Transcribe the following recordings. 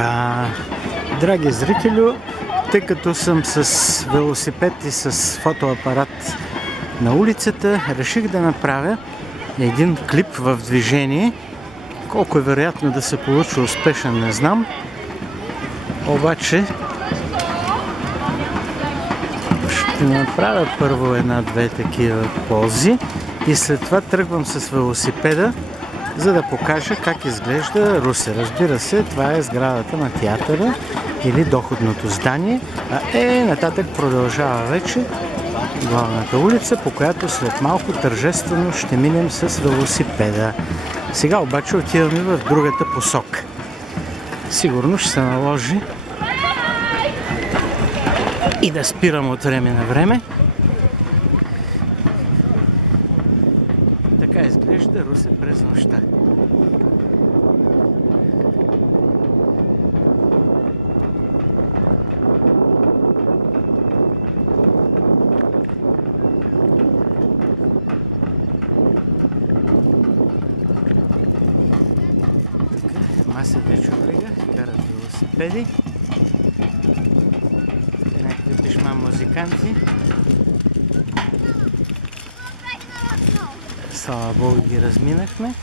Така, драги зрителю, тъй като съм с велосипед и с фотоапарат на улицата, реших да направя един клип в движение. Колко е вероятно да се получи успешен, не знам. Обаче ще направя първо една-две такива пози и след това тръгвам с велосипеда, за да покажа как изглежда Русе. Разбира се, това е сградата на театъра или доходното здание, нататък продължава вече главната улица, по която след малко тържествено ще минем с велосипеда. Сега обаче отиваме в другата посока. Сигурно ще се наложи и да спирам от време на време. Така изглежда Русе през нощта. Слава Богу, ги разминахме.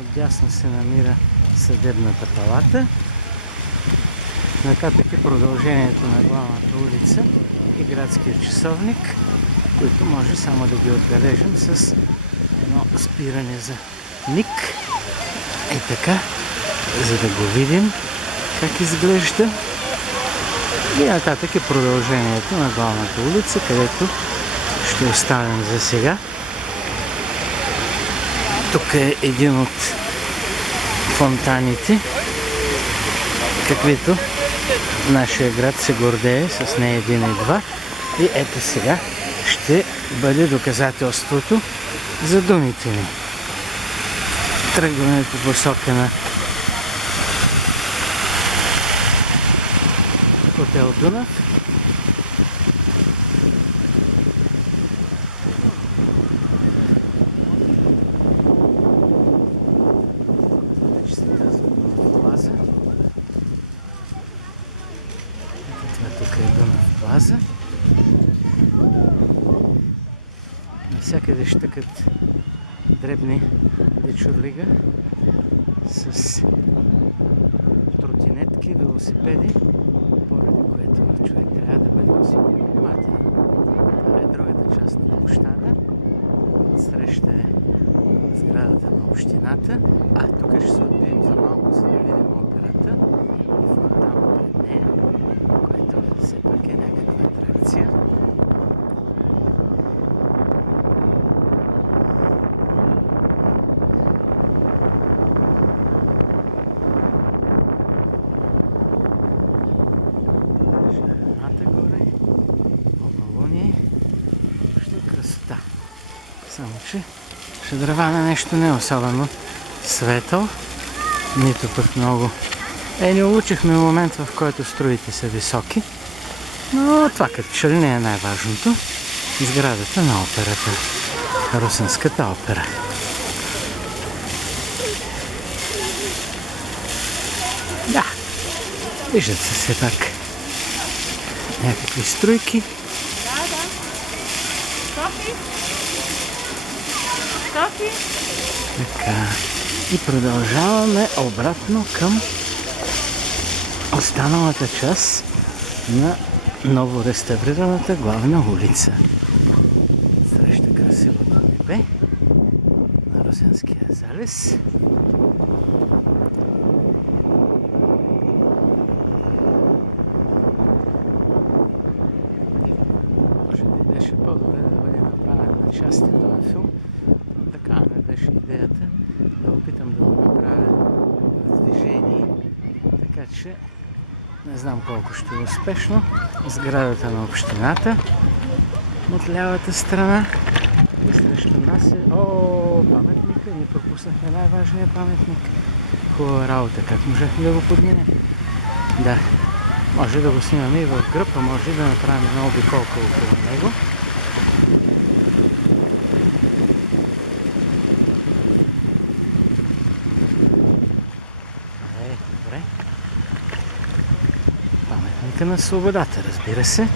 Отдясно се намира съдебната палата. Нататък е продължението на главната улица и градския часовник. Може само да ги отбележим с едно спиране за миг. И така, за да го видим как изглежда. И нататък е продължението на главната улица, където ще оставим за сега. Тук е един от фонтаните, каквито нашия град се гордее, с не един и два. И ето сега ще бъде доказателството за думите ми. Тръгваме по посока на хотел Дунав. Всякъде щъкат дребни чудрига с тротинетки, велосипеди, което човек трябва да носи колата. Това е другата част на площада. Отсреща е сградата на общината, а тук ще се отбием за малко, за да видим операта и фонтана пред нея, което все пак е някаква атракция. Само че Шадравана нещо не е особено светъл, нито пък много. Не улучихме момент, в който строите са високи, но това като че ли не е най-важното. Сградата на операта, Русенската опера. Да, виждат се все пак някакви струйки. Така, и продължаваме обратно към останалата част на ново реставрираната главна улица. Среща красивото небе на Русенския залез. Колко ще е успешно. Сградата на общината от лявата страна. Срещу нас е паметника. Ни пропуснахме най-важния паметник. Хубава работа. Как можехме да го подминем? Да. Може да го снимаме и в гръб, а може да направим много обиколка от него. на свободата, разбира се.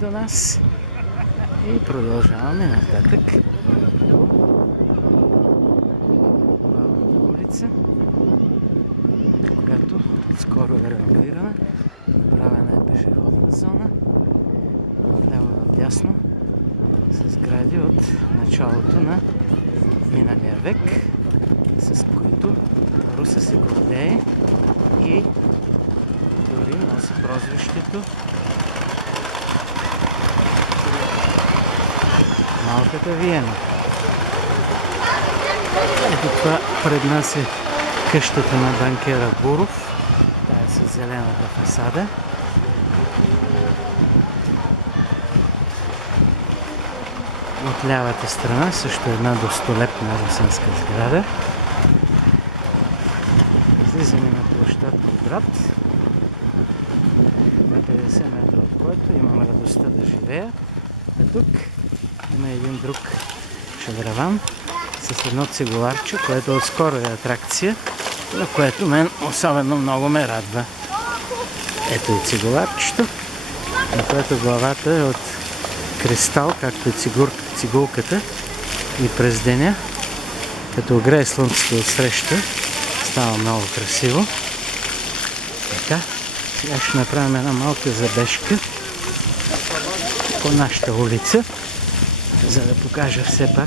До нас и продължаваме нататък. Улица, която скоро е регулирана, направена е пешеходна зона, отляво надясно, с сгради от началото на миналия век, с които Русе се гордее и съпровождащото това пред нас е къщата на банкера Буров, с зелената фасада. От лявата страна също една достолепна русенска сграда. С площадка отзад. Имаме радостта да живея. Тук има един друг шадраван с едно цигуларче, което отскоро е атракция, на което мен особено много ме радва. Ето и цигуларчето, на което главата е от кристал, както и цигулката, и през деня, като огрее слънцето от среща, става много красиво. Така, сега ще направим една малка забежка по нашата улица, за да покажа все пак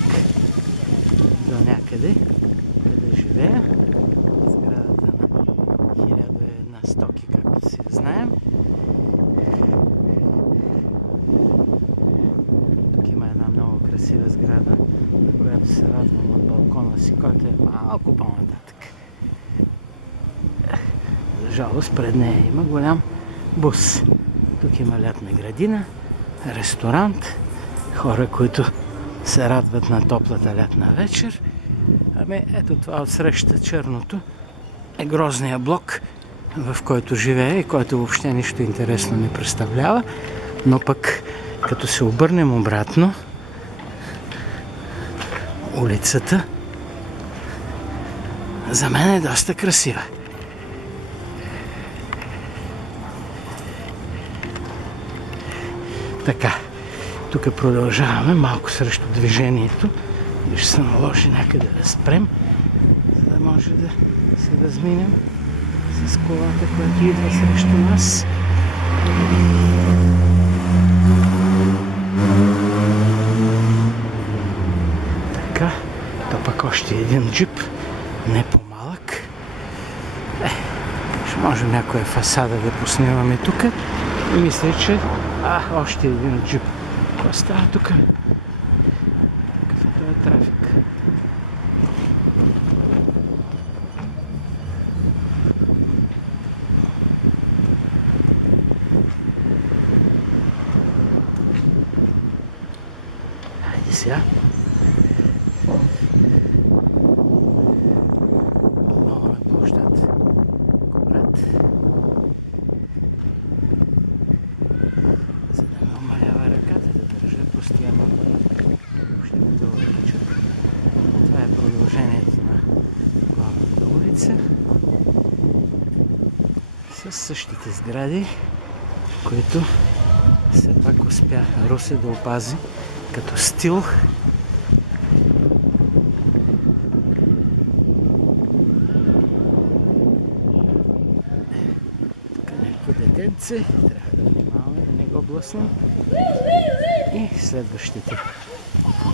пред нея има голям бус. Тук има лятна градина, ресторант, хора, които се радват на топлата лятна вечер. Ами ето това отсреща черното е грозния блок, в който живее и който въобще нищо интересно не представлява, но пък като се обърнем обратно, улицата за мен е доста красива. Така, тук продължаваме малко срещу движението. Ще се наложи някъде да спрем, за да може да се разминем с колата, която идва срещу нас. Така, то пък още един джип, не по-малък. Ще можем някоя фасада да поснимаме тук. И мисля, че още един джип. Какво става тук? И сега. Същите сгради, които все пак успя Русе да опази като стил. Детенце, областни и следващите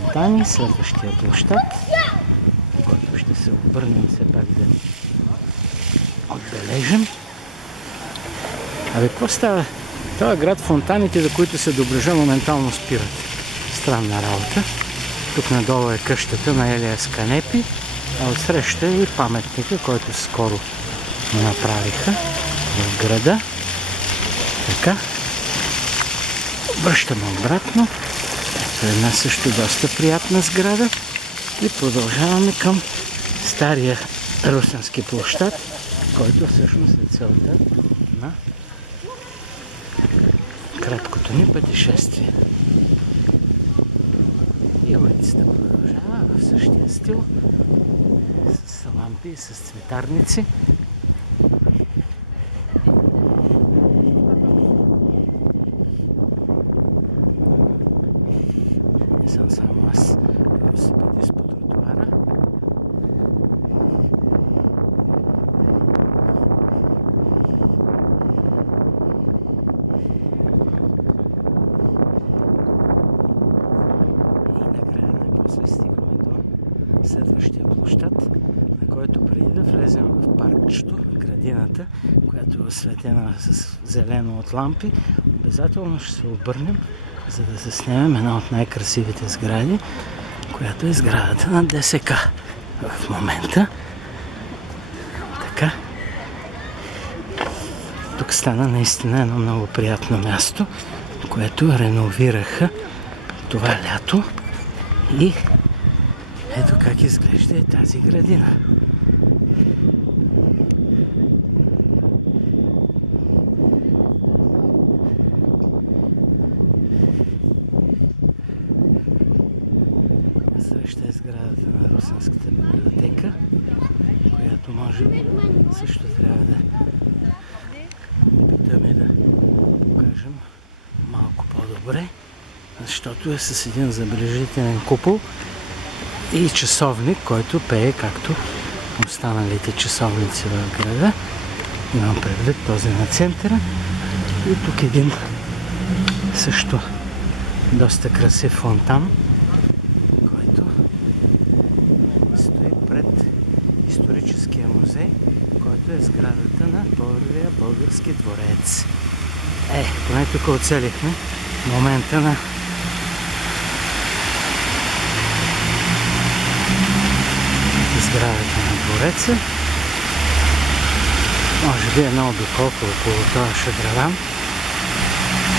фонтани, следващия площад, който ще се обърне все пак отбележен. Абе, какво става? Това град, фонтаните, за които се доближа, моментално спират. Странна работа. Тук надолу е къщата на Елия Сканепи. А отсреща е и паметника, който скоро направиха в града. Така. Връщаме обратно. Една също доста приятна сграда. И продължаваме към стария Русенски площад, който всъщност е целта на краткото ни пътешествие. И улицата продължава в същия стил, с лампи и с цветарници. Осветена с зелено от лампи. Обязателно ще се обърнем, за да заснемем една от най-красивите сгради, която е сградата на ДСК в момента. Така. Тук стана наистина едно много приятно място, което реновираха това лято. И ето как изглежда и тази градина. Защото е с един забележителен купол и часовник, който пее както останалите часовници в града. Имам предвид този на центъра. И тук един също доста красив фонтан, който стои пред историческия музей, който е сградата на първия български дворец. Поне тук оцелихме момента на сградата на двореца. Може би една обиколка около това шадраван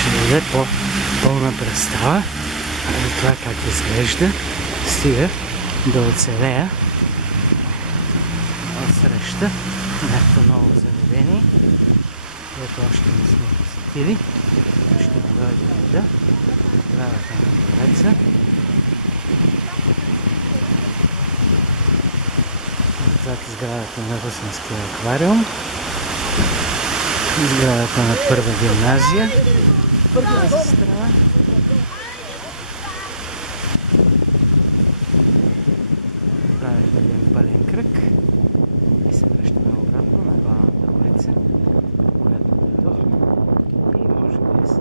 ще даде по-пълна представа за това как изглежда. Стига да оцелея отсреща някакво ново заведение, което още не сме посетили. Ще му дойдем да сградата на Русенския аквариум, сградата на първа гимназия. Правим кръг и се връщаме обратно на главната улица, може би с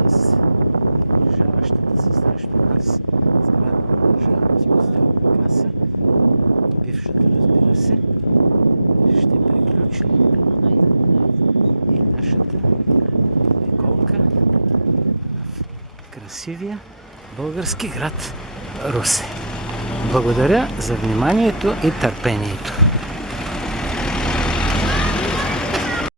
продължаващата се срещу нас сграда на Държавна спасителна каса, бившото, разбира се. Ще приключим и нашата обиколка в красивия български град Русе. Благодаря за вниманието и търпението.